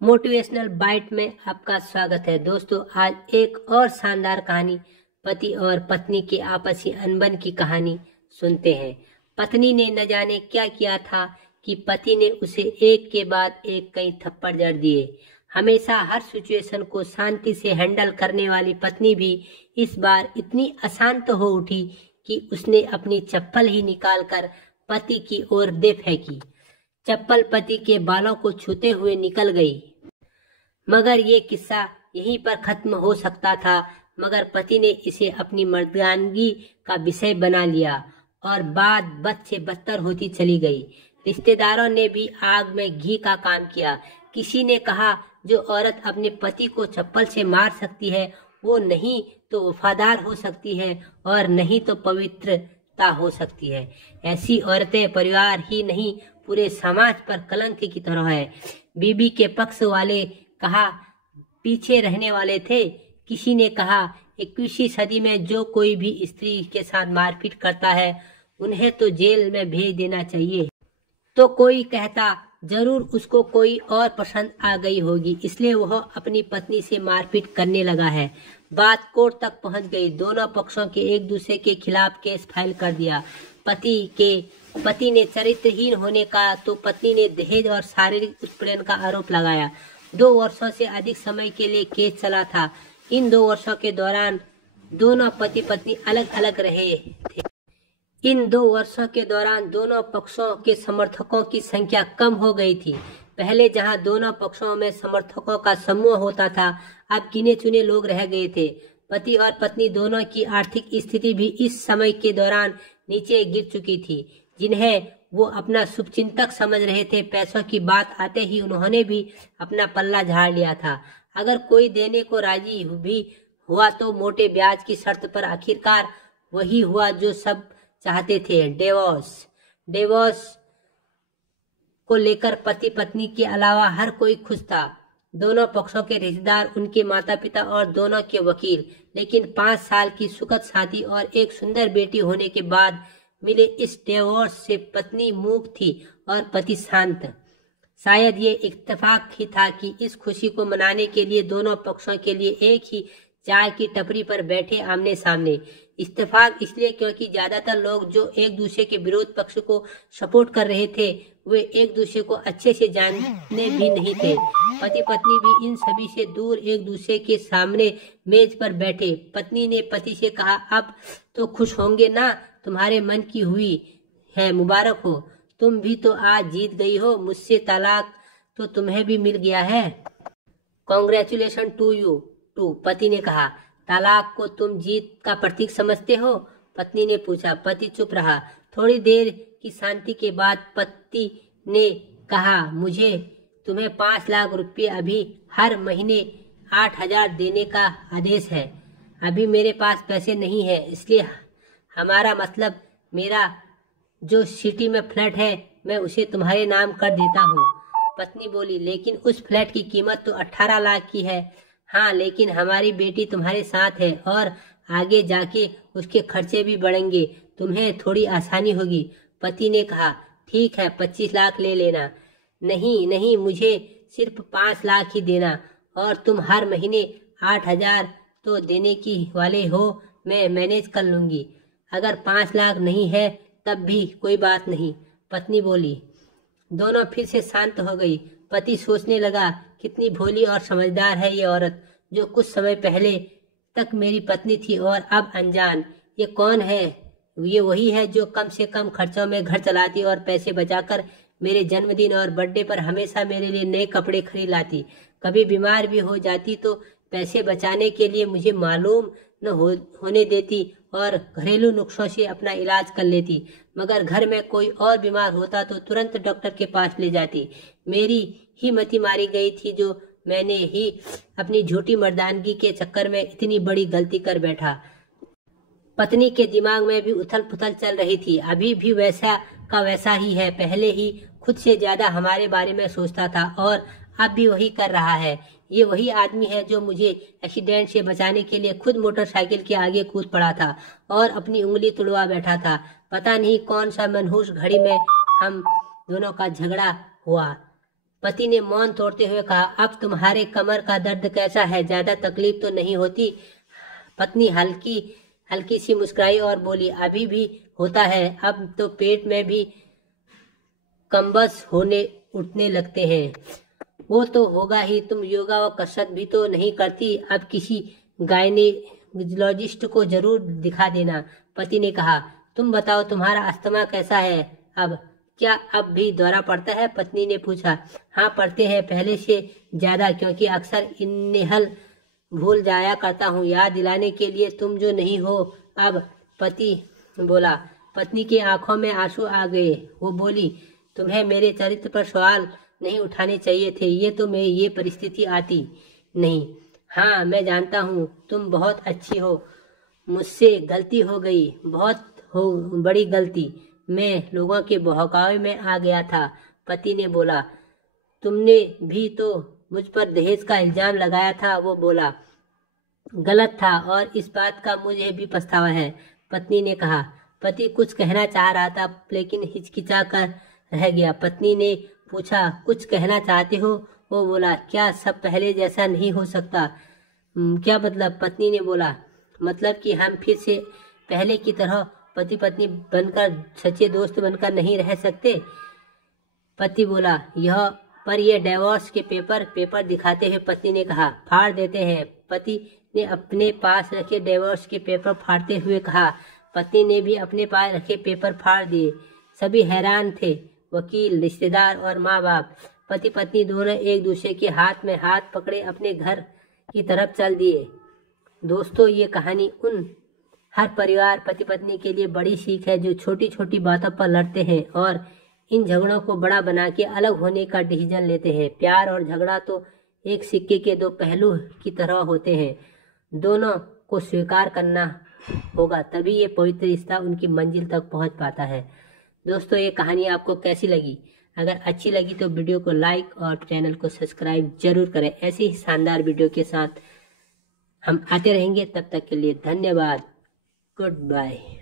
Motivational bite में आपका स्वागत है दोस्तों। आज एक और शानदार कहानी पति और पत्नी के आपसी अनबन की कहानी सुनते हैं। पत्नी ने न जाने क्या किया था कि पति ने उसे एक के बाद एक कई थप्पड़ जड़ दिए। हमेशा हर सिचुएशन को शांति से हैंडल करने वाली पत्नी भी इस बार इतनी अशांत हो उठी कि उसने अपनी चप्पल ही निकालकर पति की ओर दे फेंकी। चप्पल पति के बालों को छूते हुए निकल गई। मगर ये किस्सा यहीं पर खत्म हो सकता था, मगर पति ने इसे अपनी मर्दानगी का विषय बना लिया और बात बद से बदतर होती चली गई। रिश्तेदारों ने भी आग में घी का काम किया। किसी ने कहा जो औरत अपने पति को चप्पल से मार सकती है वो नहीं तो वफादार हो सकती है और नहीं तो पवित्रता हो सकती है। ऐसी औरतें परिवार ही नहीं पूरे समाज पर कलंक की तरह है। बीबी के पक्ष वाले कहा पीछे रहने वाले थे। किसी ने कहा 21वीं सदी में जो कोई भी स्त्री के साथ मारपीट करता है उन्हें तो जेल में भेज देना चाहिए। तो कोई कहता जरूर उसको कोई और पसंद आ गई होगी इसलिए वह अपनी पत्नी से मारपीट करने लगा है। बात कोर्ट तक पहुंच गई। दोनों पक्षों के एक दूसरे के खिलाफ केस फाइल कर दिया। पति ने चरित्रहीन होने का तो पत्नी ने दहेज और शारीरिक उत्पीड़न का आरोप लगाया। 2 वर्षों से अधिक समय के लिए केस चला था। इन 2 वर्षों के दौरान दोनों पति पत्नी अलग अलग रहे थे। इन 2 वर्षों के दौरान दोनों पक्षों के समर्थकों की संख्या कम हो गई थी। पहले जहां दोनों पक्षों में समर्थकों का समूह होता था, अब गिने चुने लोग रह गए थे। पति और पत्नी दोनों की आर्थिक स्थिति भी इस समय के दौरान नीचे गिर चुकी थी, जिन्हें वो अपना शुभचिंतक समझ रहे थे। पैसों की बात आते ही उन्होंने भी अपना पल्ला झाड़ लिया था। अगर कोई देने को राजी भी हुआ तो मोटे ब्याज की शर्त पर। आखिरकार वही हुआ जो सब चाहते थे, डिवोर्स को लेकर पति पत्नी के अलावा हर कोई खुश था। दोनों पक्षों के रिश्तेदार, उनके माता पिता और दोनों के वकील। लेकिन 5 साल की सुखद शादी और एक सुंदर बेटी होने के बाद मिले इस डिवोर्स से पत्नी मूक थी और पति शांत। शायद ये इत्तेफाक ही था कि इस खुशी को मनाने के लिए दोनों पक्षों के लिए एक ही चाय की टपरी पर बैठे आमने सामने। इत्तेफाक इसलिए क्योंकि ज्यादातर लोग जो एक दूसरे के विरोध पक्ष को सपोर्ट कर रहे थे वे एक दूसरे को अच्छे से जानने भी नहीं थे। पति पत्नी भी इन सभी से दूर एक दूसरे के सामने मेज पर बैठे। पत्नी ने पति से कहा अब तो खुश होंगे ना, तुम्हारे मन की हुई है, मुबारक हो, तुम भी तो आज जीत गई हो, मुझसे तलाक तो तुम्हें भी मिल गया है। कॉन्ग्रेचुलेशन टू यू टू, पति ने कहा। तलाक को तुम जीत का प्रतीक समझते हो? पत्नी ने पूछा। पति चुप रहा। थोड़ी देर की शांति के बाद पति ने कहा मुझे तुम्हें 5 लाख रुपए अभी हर महीने 8,000 देने का आदेश है। अभी मेरे पास पैसे नहीं है, इसलिए हमारा मतलब मेरा जो सिटी में फ्लैट है मैं उसे तुम्हारे नाम कर देता हूँ। पत्नी बोली लेकिन उस फ्लैट की कीमत तो 18 लाख की है। हाँ, लेकिन हमारी बेटी तुम्हारे साथ है और आगे जाके उसके खर्चे भी बढ़ेंगे, तुम्हें थोड़ी आसानी होगी। पति ने कहा ठीक है 25 लाख ले लेना। नहीं, मुझे सिर्फ 5 लाख ही देना और तुम हर महीने 8,000 तो देने की वाले हो, मैं मैनेज कर लूंगी। अगर 5 लाख नहीं है तब भी कोई बात नहीं, पत्नी बोली। दोनों फिर से शांत हो गई। पति सोचने लगा कितनी भोली और समझदार है ये औरत, जो कुछ समय पहले तक मेरी पत्नी थी और अब अनजान। ये कौन है? ये वही है जो कम से कम खर्चों में घर चलाती और पैसे बचाकर मेरे जन्मदिन और बर्थडे पर हमेशा मेरे लिए नए कपड़े खरीद लाती। कभी बीमार भी हो जाती तो पैसे बचाने के लिए मुझे मालूम न होने देती और घरेलू नुस्खों से अपना इलाज कर लेती। मगर घर में कोई और बीमार होता तो तुरंत डॉक्टर के पास ले जाती। मेरी ही मति मारी गई थी जो मैंने ही अपनी झूठी मर्दानगी के चक्कर में इतनी बड़ी गलती कर बैठा। पत्नी के दिमाग में भी उथल पुथल चल रही थी। अभी भी वैसा का वैसा ही है। पहले ही खुद से ज्यादा हमारे बारे में सोचता था और अब भी वही कर रहा है। ये वही आदमी है जो मुझे एक्सीडेंट से बचाने के लिए खुद मोटरसाइकिल के आगे कूद पड़ा था और अपनी उंगली तुड़वा बैठा था। पता नहीं कौन सा मनहूस घड़ी में हम दोनों का झगड़ा हुआ पति ने मौन तोड़ते हुए कहा, अब तुम्हारे कमर का दर्द कैसा है? ज्यादा तकलीफ तो नहीं होती? पत्नी हल्की सी मुस्कुराई और बोली, अभी भी होता है, अब तो पेट में भी कम्बस उठने लगते हैं। वो तो होगा ही, तुम योगा व कसरत भी तो नहीं करती। अब किसी गायनेकोलॉजिस्ट को जरूर दिखा देना। पति ने कहा, तुम बताओ तुम्हारा अस्थमा कैसा है अब? क्या अब भी दौरा पड़ता है? पत्नी ने पूछा। हाँ पड़ते हैं, पहले से ज्यादा, क्योंकि अक्सर इन्हेल भूल जाया करता हूँ, याद दिलाने के लिए तुम जो नहीं हो अब। पति बोला। पत्नी की आंखों में आंसू आ गए। वो बोली, तुम्हें मेरे चरित्र पर सवाल नहीं उठाने चाहिए थे, ये तो मेरी ये परिस्थिति आती नहीं। हाँ मैं जानता हूँ तुम बहुत अच्छी हो, मुझसे गलती हो गई, बहुत हो बड़ी गलती, मैं लोगों के बहकावे में आ गया था। पति ने बोला, तुमने भी तो मुझ पर दहेज का इल्जाम लगाया था। वो बोला, गलत था और इस बात का मुझे भी पछतावा है। पत्नी ने कहा। पति कुछ कहना चाह रहा था लेकिन हिचकिचा कर रह गया। पत्नी ने पूछा, कुछ कहना चाहते हो? वो बोला, क्या सब पहले जैसा नहीं हो सकता? क्या मतलब? पत्नी ने बोला, मतलब कि हम फिर से पहले की तरह पति पत्नी बनकर, सच्चे दोस्त बनकर नहीं रह सकते? पति बोला, ये डिवोर्स के पेपर दिखाते हुए पत्नी ने कहा, फाड़ देते हैं। पति ने अपने पास रखे डिवोर्स के पेपर फाड़ते हुए कहा। पत्नी ने भी अपने पास रखे पेपर फाड़ दिए। सभी हैरान थे, वकील, रिश्तेदार और माँ बाप। पति पत्नी दोनों एक दूसरे के हाथ में हाथ पकड़े अपने घर की तरफ चल दिए। दोस्तों, ये कहानी उन हर परिवार पति पत्नी के लिए बड़ी सीख है जो छोटी छोटी बातों पर लड़ते हैं और इन झगड़ों को बड़ा बना के अलग होने का डिसीजन लेते हैं। प्यार और झगड़ा तो एक सिक्के के दो पहलू की तरह होते हैं, दोनों को स्वीकार करना होगा, तभी ये पवित्र रिश्ता उनकी मंजिल तक पहुंच पाता है। दोस्तों, ये कहानी आपको कैसी लगी? अगर अच्छी लगी तो वीडियो को लाइक और चैनल को सब्सक्राइब जरूर करें। ऐसे ही शानदार वीडियो के साथ हम आते रहेंगे। तब तक के लिए धन्यवाद। Good bye.